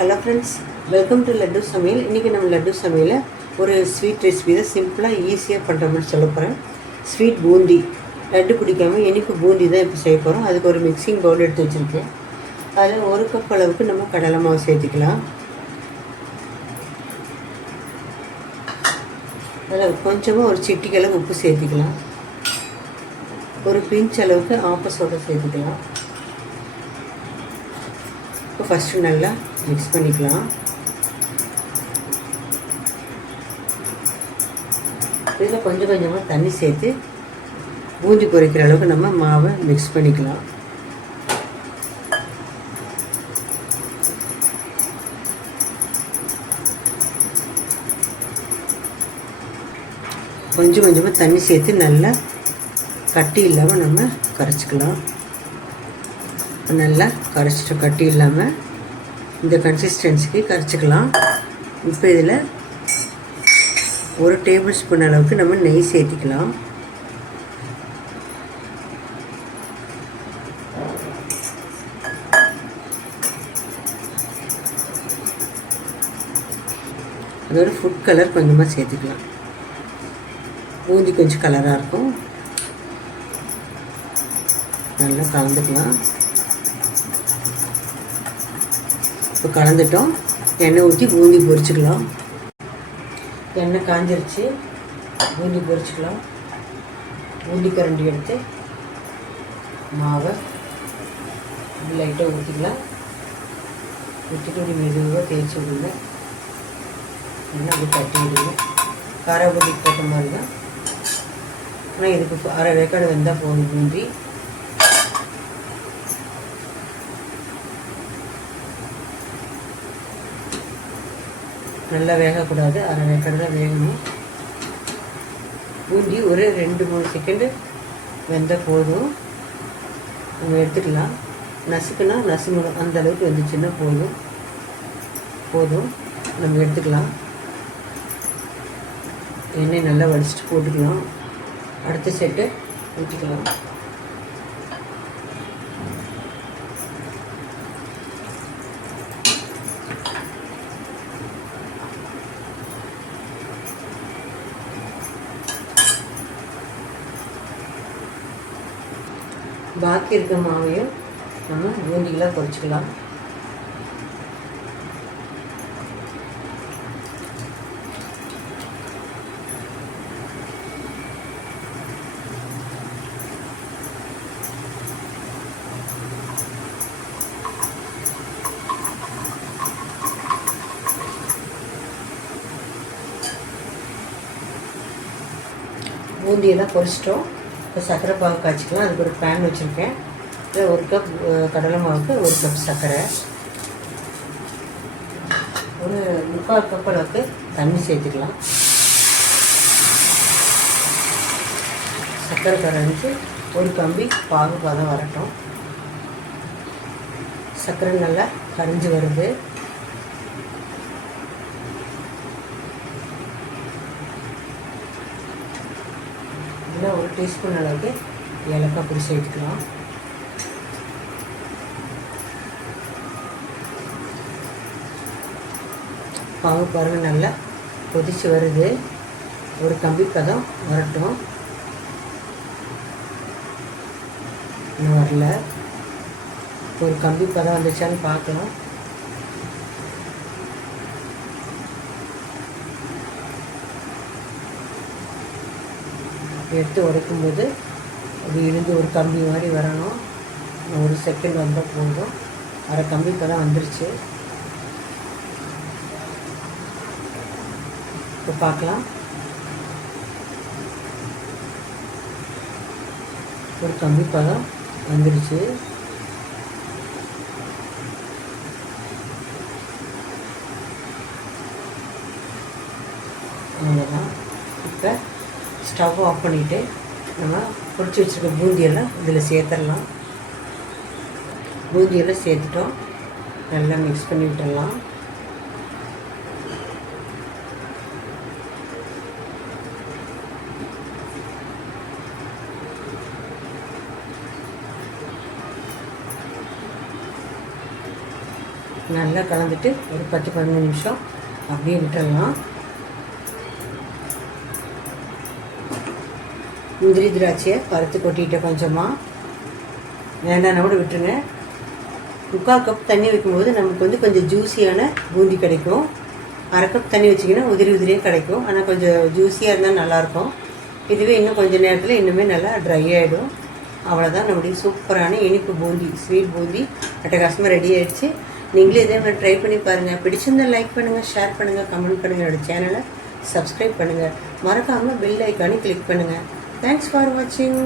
Hello friends, welcome to laddu சமையல். இன்றைக்கி நம்ம லட்டு சமையலில் ஒரு ஸ்வீட் ரெசிபி தான் சிம்பிளாக ஈஸியாக பண்ணுற மாதிரி சொல்ல போகிறேன். ஸ்வீட் பூந்தி. லட்டு பிடிக்காமல் இனிப்பு பூந்தி தான் இப்போ செய்ய போகிறோம். அதுக்கு ஒரு மிக்சிங் பவுல் எடுத்து வச்சுருக்கேன். அதில் 1 கப் அளவுக்கு நம்ம கடலை மாவு சேர்த்துக்கலாம். அதில் கொஞ்சமாக ஒரு சிட்டிக்கு அளவு உப்பு சேர்த்துக்கலாம். ஒரு பிஞ்ச் அளவுக்கு ஆப்ப சோடா சேர்த்துக்கலாம். இப்போ ஃபஸ்ட்டு நல்லா மிக்ஸ் பண்ணிக்கலாம். இதில் கொஞ்சம் கொஞ்சமாக தண்ணி சேர்த்து பூந்தி பொரிக்கிற அளவுக்கு நம்ம மாவை மிக்ஸ் பண்ணிக்கலாம். கொஞ்சம் கொஞ்சமாக தண்ணி சேர்த்து நல்லா கட்டி இல்லாமல் நம்ம கரைச்சிக்கலாம். நல்லா கரைச்சிட்டு கட்டி இல்லாமல் இந்த கன்சிஸ்டன்சிக்கு கரைச்சிக்கலாம். இப்போ இதில் 1 டேபிள் ஸ்பூன் அளவுக்கு நம்ம நெய் சேர்த்திக்கலாம். அதோட ஃபுட் கலர் கொஞ்சமாக சேர்த்துக்கலாம். பூந்தி கொஞ்சம் கலராக இருக்கும். நல்லா கலந்துக்கலாம். இப்போ கலந்துட்டோம். எண்ணெய் ஊற்றி பூந்தி பொரிச்சுக்கலாம். எண்ணெய் காஞ்சிருச்சு. பூந்தி பொரிச்சுக்கலாம். பூந்தி கரண்டி எடுத்து மாவை லைட்டாக ஊற்றிக்கலாம். ஊற்றிட்டு இப்படி மெதுவாக தேய்ச்சி விடுங்க. நல்லா அப்படி தட்டி விடுங்க. கார பூந்தி போட்ட மாதிரி தான். ஆனால் இதுக்கு அரை வேக்காடு வெந்தால் போதும். பூந்தி நல்லா வேகக்கூடாது, அரை வேக்காடு தான் வேகணும். பூந்தி ஒரு 2-3 செகண்டு வெந்தால் போதும். நம்ம எடுத்துக்கலாம். நசுக்குனா நசுங்கணும், அந்த அளவுக்கு வந்துச்சுன்னா போதும் நம்ம எடுத்துக்கலாம். எண்ணெய் நல்லா வடிச்சிட்டு போட்டுக்கலாம். அடுத்த செட்டு ஊற்றிக்கலாம். பாக்கி இருக்க மாவையும் நம்ம பூந்திகளாக பொரிச்சுக்கலாம். பூந்தியெல்லாம் பொரிச்சிட்டோம். இப்போ சர்க்கரை பாகு காய்ச்சிக்கலாம். அதுக்கு ஒரு பேன் வச்சுருக்கேன். இதில் 1 கப் கடலை மாவுக்கு 1 கப் சர்க்கரை, ஒரு 3/4 கப் அளவுக்கு தண்ணி சேர்த்துக்கலாம். சர்க்கரை கரைஞ்சி ஒரு கம்பி பாகு பதம் வரட்டும். சர்க்கரை நல்லா கரைஞ்சி வருது. இதில் 1 டீஸ்பூன் அளவுக்கு ஏலக்காய் பொடி சேர்த்துக்கலாம். பாகு பாருங்கள் நல்லா கொதிச்சு வருது. ஒரு கம்பி பதம் வரட்டும். இன்னும் வரல. ஒரு கம்பி பதம் வந்துச்சான்னு பார்க்கலாம். எடுத்து உடைக்கும்போது அது இருந்து ஒரு கம்பி மாதிரி வரணும். 1 செகண்ட் வந்தால் போதும். அரை கம்பி இப்போ தான் வந்துருச்சு. இப்போ பார்க்கலாம். ஒரு கம்பி பதம் வந்துருச்சு. அவ்வளோதான். இப்போ ஸ்டவ் ஆஃப் பண்ணிவிட்டு நம்ம பொரிச்சு வச்சுருக்க பூந்தியெல்லாம் இதில் சேர்த்துடலாம். பூந்தியெல்லாம் சேர்த்துட்டோம். நல்லா மிக்ஸ் பண்ணி விட்டுடலாம். நல்லா கலந்துட்டு ஒரு 10-15 நிமிஷம் அப்படியே விட்டுடலாம். முந்திரி திராட்சையை பருத்து கொட்டிட்டு கொஞ்சமாக வேண்டாம் கூட விட்டுருங்க. 3/4 கப் தண்ணி வைக்கும்போது நமக்கு கொஞ்சம் ஜூஸியான பூந்தி கிடைக்கும். 1/2 கப் தண்ணி வச்சிங்கன்னா உதிரியாக கிடைக்கும். ஆனால் கொஞ்சம் ஜூஸியாக இருந்தால் நல்லாயிருக்கும். இதுவே இன்னும் கொஞ்சம் நேரத்தில் இன்னுமே நல்லா ட்ரை ஆகிடும். அவ்வளோதான், நம்முடைய சூப்பரான இனிப்பு பூந்தி, ஸ்வீட் பூந்தி அட்டகாசமாக ரெடி ஆகிடுச்சு. நீங்களே இதே மாதிரி ட்ரை பண்ணி பாருங்கள். பிடிச்சிருந்தால் லைக் பண்ணுங்கள், ஷேர் பண்ணுங்கள், கமெண்ட் பண்ணுங்கள். என்னோடய சேனலை சப்ஸ்கிரைப் பண்ணுங்கள். மறக்காமல் பெல் ஐக்கானே கிளிக் பண்ணுங்கள். தேங்க்ஸ் ஃபார் வாட்சிங்.